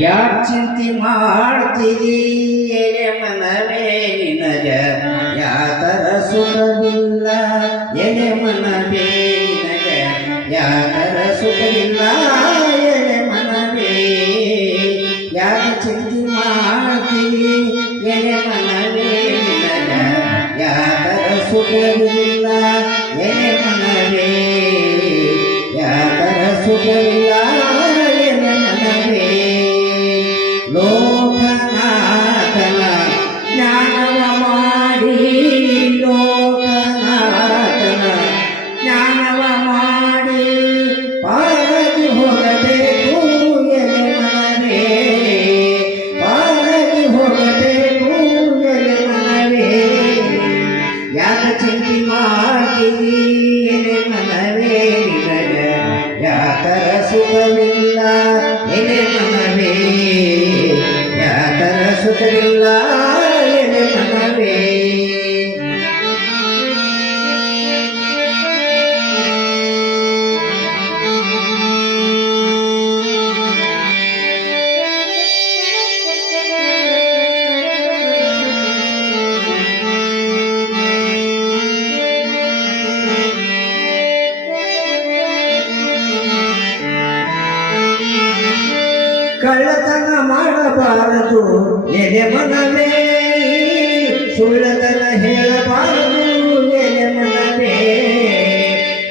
ಯಾಕ್ ಚಿಂತೆ ಮಾಡ್ತೀರಿ ಎಲೆ ಮನವೇ ನಿನಗ ಯಾತರ ಸುಖವಿಲ್ಲ ಎಲೆ ಮನವೇ ನಿನಗ ಯಾತರ ಸುಖವಿಲ್ಲ ಎಲೆ ಮನವೇ ಯಾಕ ಚಿಂತೆ ಮಾಡ್ತೀರಿ ಎಲೆ ಮನವೇ ನಿನಗ ಯಾತರ ಸುಖವಿಲ್ಲ ಎಲೆ ಮನವೇ ಯಾತರ ಸುಖವಿಲ್ಲ ಲೋಕನಾಥನ ಜ್ಞಾನವ ಮಾಡಿ ಲೋಕನಾಥನ ಜ್ಞಾನವ ಮಾಡಿ ಪಾರಗಿ ಹೋಗಬೇಕು ಎಲೆ ಮನವೇ ಪಾರಗಿ ಹೋಗಬೇಕು ಎಲೆ ಮನವೇ ಯಾಕ ಚಿಂತೆ ಮಾಡ್ತೀರಿ ಎಲೆ ಮನವೇ ನಿನಗ ಯಾತರ ಸುಖವಿಲ್ಲ ಎಲೆ ಮನವೇ ಯಾತರ ಸುಖವಿಲ್ಲ ಎಲೆ ಮನವೇ ಕಳ್ಳತನ ಮಾಡಬಾರದು ಎಲೆ ಮನವೇ ಸುಳ್ಳತನ ಹೇಳಬಾರದು ಎಲೆ ಮನವೇ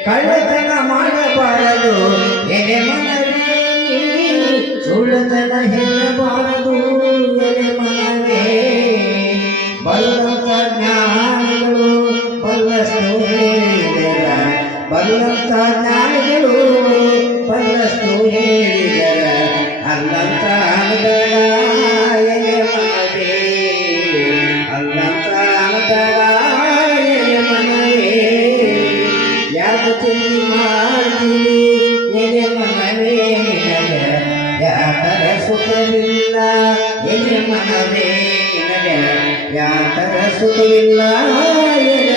ಕಳ್ಳತನ ಮಾಡಬಾರದು ಎಲೆ ಮನವೇ ಸುಳ್ಳತನ ಹೇಳಬಾರದು ಎಲೆ ಮನವೇ ಬಲ್ಲಂತ ಜ್ಞಾನಿಗಳು ಬಲ್ಲಷ್ಟು ಹೇಳಿದರ ಬಲ್ಲಂತ ಜ್ಞಾನಿಗಳು ಬಲ್ಲಷ್ಟು ಹೇಳಿದರ ಅಲ್ಲಂತ ಅನದಳ ಎಲೆ ಮನವೇ ಅಲ್ಲಂತ ಅನದಳ ಎಲೆ ಮನವೇ ಯಾಕ ಚಿಂತೆ ಮಾಡ್ತೀರಿ ಎಲೆ ಮನವೇ ನಿನಗ ಯಾತರ ಸುಖವಿಲ್ಲ ಎಲೆ ಮನವೇ ನಿನಗ ಯಾತರ ಸುಖವಿಲ್ಲ ಎಲೆ